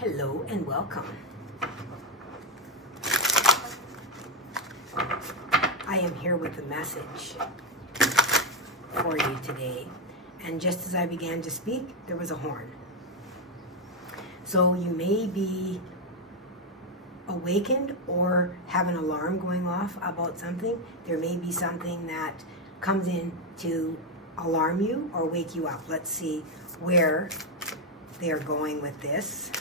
Hello and welcome. I am here with a message for you today. And just as I began to speak, there was a horn. So you may be awakened or have an alarm going off about something. There may be something that comes in to alarm you or wake you up. Let's see where they are going with this.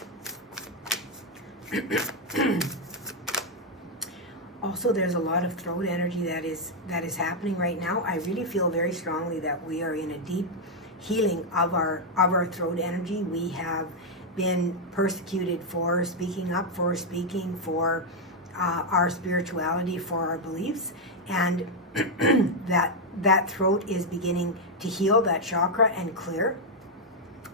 Also, there's a lot of throat energy that is happening right now. I really feel very strongly that we are in a deep healing of our throat energy. We have been persecuted for speaking up, for speaking for our spirituality, for our beliefs, and that throat is beginning to heal, that chakra, and clear.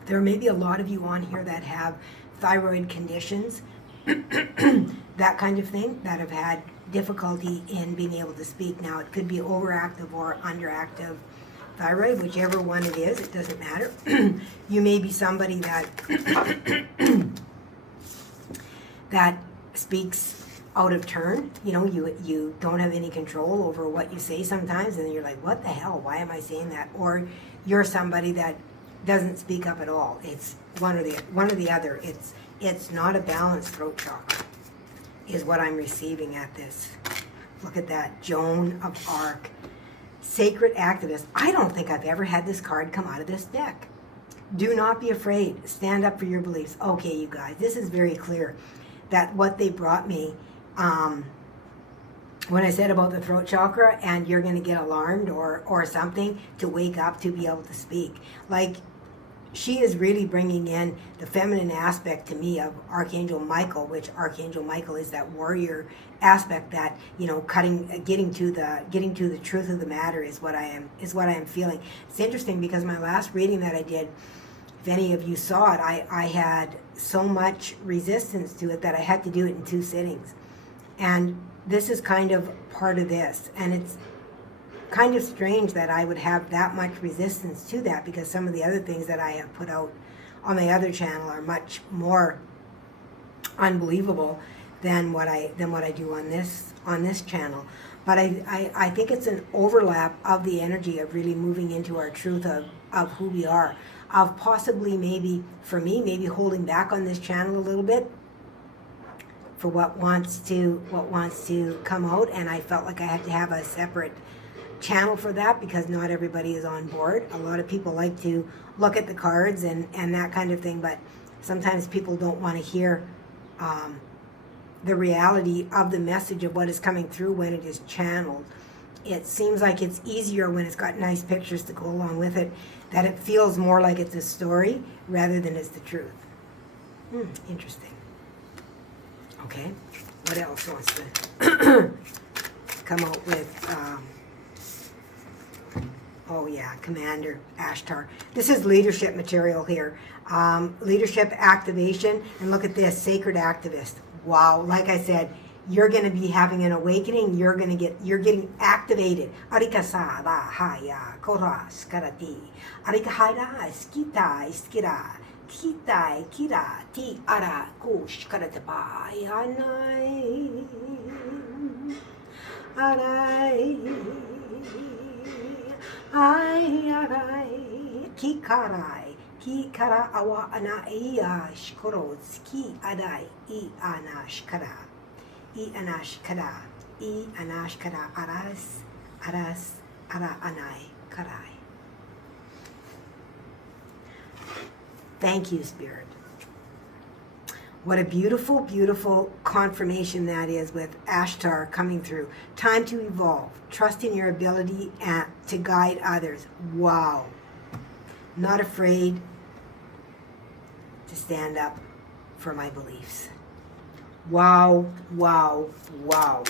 There may be a lot of you on here that have thyroid conditions, that kind of thing, that have had difficulty in being able to speak. Now, it could be overactive or underactive thyroid, whichever one it is, it doesn't matter. You may be somebody that that speaks out of turn. You know, you don't have any control over what you say sometimes, and you're like, what the hell, why am I saying that? Or you're somebody that doesn't speak up at all. It's one or the other. It's not a balanced throat chakra, is what I'm receiving at this. Look at that, Joan of Arc, Sacred Activist. I don't think I've ever had this card come out of this deck. Do not be afraid. Stand up for your beliefs. Okay, you guys, this is very clear that what they brought me, when I said about the throat chakra, and you're going to get alarmed or something to wake up to be able to speak. Like, she is really bringing in the feminine aspect to me of Archangel Michael, which Archangel Michael is that warrior aspect that, you know, getting to the truth of the matter is what I am feeling. It's interesting because my last reading that I did, if any of you saw it, I had so much resistance to it that I had to do it in 2 sittings. And this is kind of part of this, and it's kind of strange that I would have that much resistance to that, because some of the other things that I have put out on my other channel are much more unbelievable than what I do on this channel. But I think it's an overlap of the energy of really moving into our truth of who we are, of possibly maybe, for me, maybe holding back on this channel a little bit for what wants to come out, and I felt like I had to have a separate channel for that because not everybody is on board. A lot of people like to look at the cards and that kind of thing, but sometimes people don't want to hear the reality of the message of what is coming through when it is channeled. It seems like it's easier when it's got nice pictures to go along with it, that it feels more like it's a story rather than it's the truth. Interesting. Okay, what else wants to come out with? Oh yeah, Commander Ashtar. This is leadership material here. Leadership activation, and look at this, Sacred Activist. Wow, like I said, you're going to be having an awakening. You're getting activated. Arikasada haya kora skarati. Arikahara skita iskira. Kitai kira ti ara kush karataba anai. Arai. Ai arai kikarai kikara awa anaiya shkoros ki adai I anashkara I anashkara aras ara anai karai. Thank you, Spirit. What a beautiful, beautiful confirmation that is with Ashtar coming through. Time to evolve. Trust in your ability to guide others. Wow. Not afraid to stand up for my beliefs. Wow, wow, wow.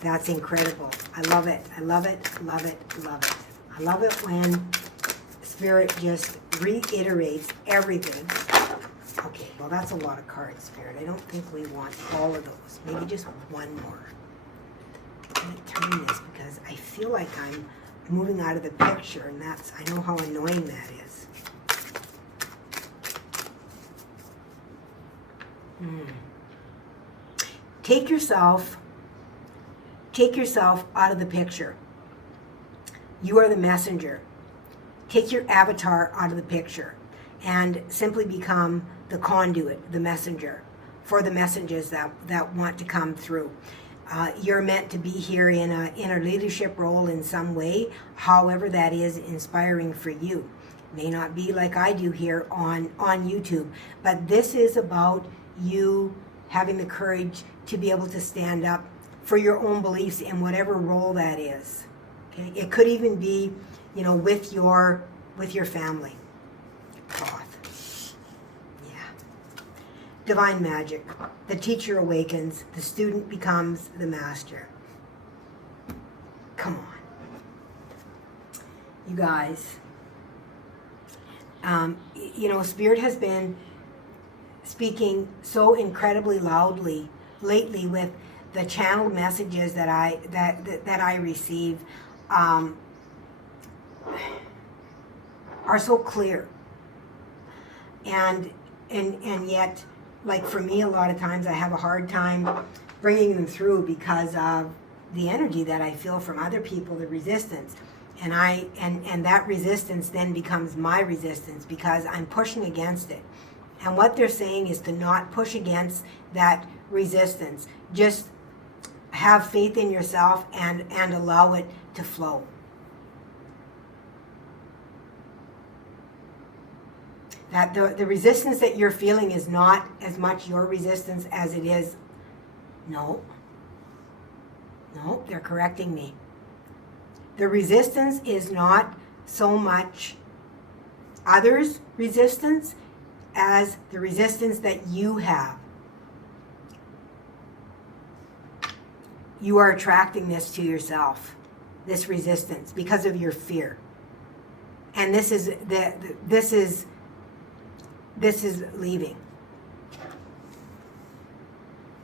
That's incredible. I love it. I love it, love it, love it. I love it when Spirit just reiterates everything. Okay, well, that's a lot of cards, Spirit. I don't think we want all of those. Maybe just one more. I'm going to turn this because I feel like moving out of the picture, and that's, I know how annoying that is. Take yourself out of the picture. You are the messenger. Take your avatar out of the picture and simply become the conduit, the messenger, for the messages that want to come through. You're meant to be here in a leadership role in some way, however that is inspiring for you. May not be like I do here on YouTube, but this is about you having the courage to be able to stand up for your own beliefs in whatever role that is. Okay? It could even be, with your family. Thoth. Yeah. Divine magic. The teacher awakens. The student becomes the master. Come on. You guys. Spirit has been speaking so incredibly loudly lately with the channeled messages that I receive. Are so clear, and yet, like for me, a lot of times I have a hard time bringing them through because of the energy that I feel from other people, the resistance, and that resistance then becomes my resistance because I'm pushing against it. And what they're saying is to not push against that resistance. Just have faith in yourself and allow it to flow. That the resistance that you're feeling is not as much your resistance as it is. No, they're correcting me. The resistance is not so much others' resistance as the resistance that you have. You are attracting this to yourself, this resistance, because of your fear. And this is leaving.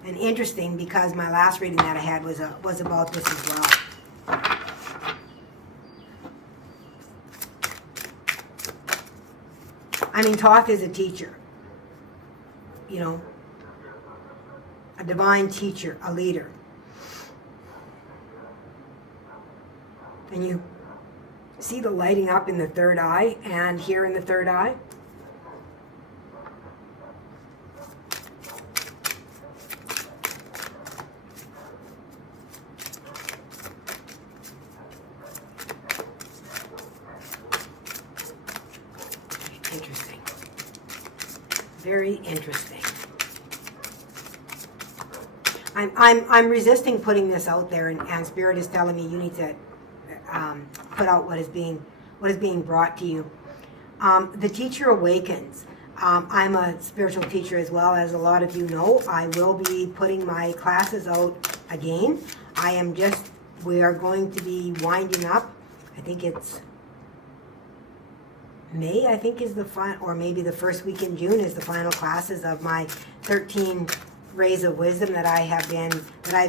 And interesting, because my last reading that I had was about this as well. Thoth is a teacher. A divine teacher, a leader. And you see the lighting up in the third eye and here in the third eye? Interesting. Very interesting. I'm resisting putting this out there, and Spirit is telling me you need to put out what is being brought to you. The teacher awakens. I'm a spiritual teacher as well, as a lot of you know. I will be putting my classes out again. We are going to be winding up. I think it's May, I think is the final, or maybe the first week in June is the final classes of my 13 Rays of Wisdom that I've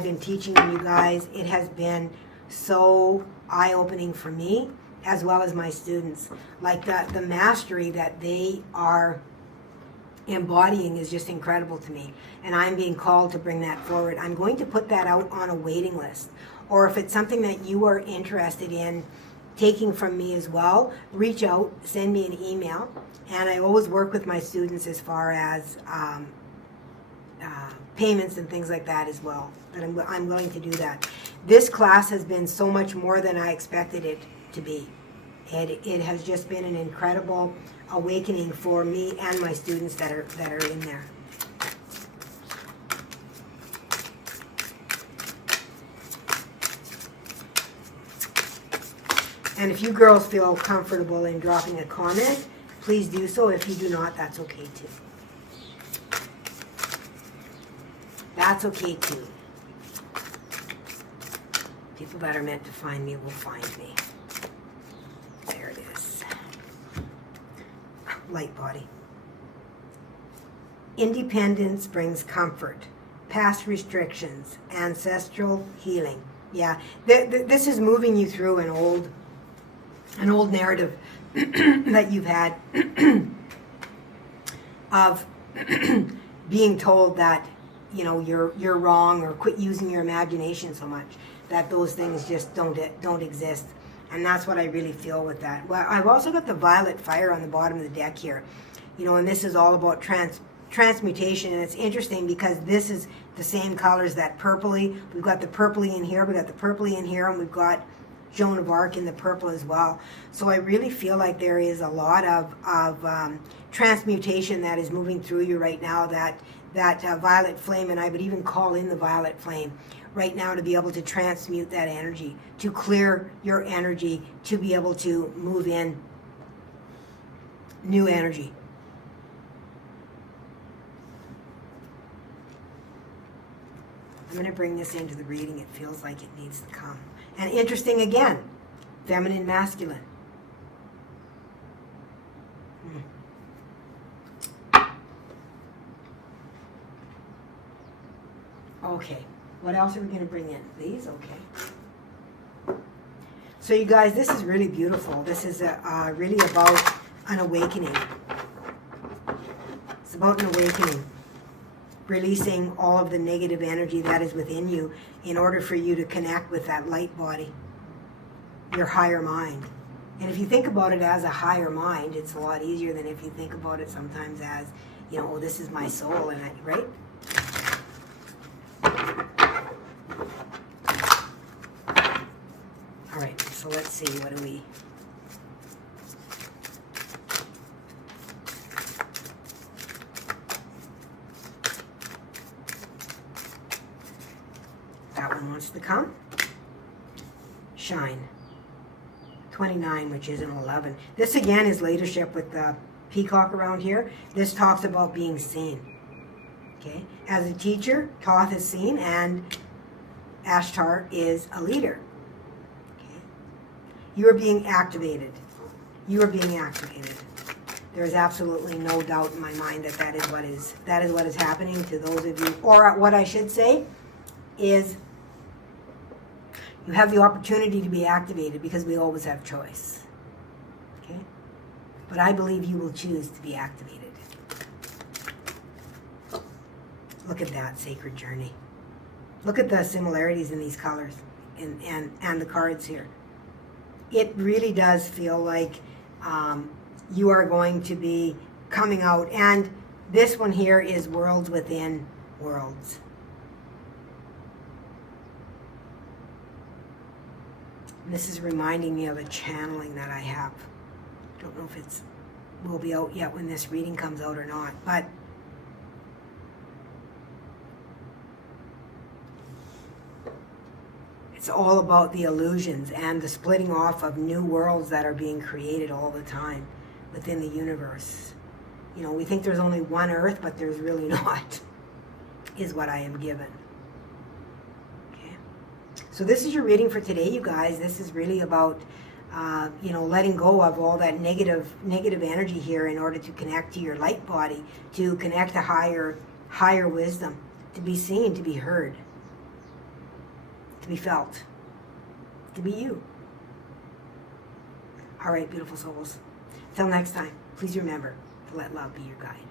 been teaching you guys. It has been so eye-opening for me as well as my students. Like the mastery that they are embodying is just incredible to me, and I'm being called to bring that forward. I'm going to put that out on a waiting list, or if it's something that you are interested in taking from me as well, reach out, send me an email, and I always work with my students as far as payments and things like that as well. And I'm willing to do that. This class has been so much more than I expected it to be. It has just been an incredible awakening for me and my students that are in there. And if you girls feel comfortable in dropping a comment, please do so. If you do not, that's okay too. That's okay too. People that are meant to find me will find me. There it is. Light body. Independence brings comfort, past restrictions, ancestral healing. Yeah, this is moving you through an an old narrative that you've had of being told that, you know, you're wrong, or quit using your imagination so much, that those things just don't exist. And that's what I really feel with that. Well, I've also got the violet fire on the bottom of the deck here, you know, and this is all about transmutation. And it's interesting because this is the same colors, that purpley. We've got the purpley in here, we've got the purpley in here, and we've got Joan of Arc in the purple as well. So I really feel like there is a lot of transmutation that is moving through you right now, that violet flame, and I would even call in the violet flame right now to be able to transmute that energy, to clear your energy, to be able to move in new energy. I'm going to bring this into the reading. It feels like it needs to come. And interesting again, feminine, masculine. Okay, what else are we going to bring in? These? Okay. So you guys, this is really beautiful. This is really about an awakening. It's about an awakening. Releasing all of the negative energy that is within you in order for you to connect with that light body, your higher mind. And if you think about it as a higher mind, it's a lot easier than if you think about it sometimes as, you know, oh, this is my soul, and right? All right, so let's see, what do we... That one wants to come. Shine. 29, which is an 11. This again is leadership with the peacock around here. This talks about being seen. Okay? As a teacher, Thoth is seen, and Ashtar is a leader. Okay? You are being activated. You are being activated. There is absolutely no doubt in my mind that that is what is happening to those of you, or what I should say is, you have the opportunity to be activated because we always have choice. Okay? But I believe you will choose to be activated. Look at that sacred journey. Look at the similarities in these colors and the cards here. It really does feel like you are going to be coming out. And this one here is worlds within worlds. This is reminding me of a channeling that I have. I don't know if it will be out yet when this reading comes out or not, but it's all about the illusions and the splitting off of new worlds that are being created all the time within the universe. You know, we think there's only one Earth, but there's really not, is what I am given. So this is your reading for today, you guys. This is really about, you know, letting go of all that negative energy here in order to connect to your light body, to connect to higher wisdom, to be seen, to be heard, to be felt, to be you. All right, beautiful souls. Till next time, please remember to let love be your guide.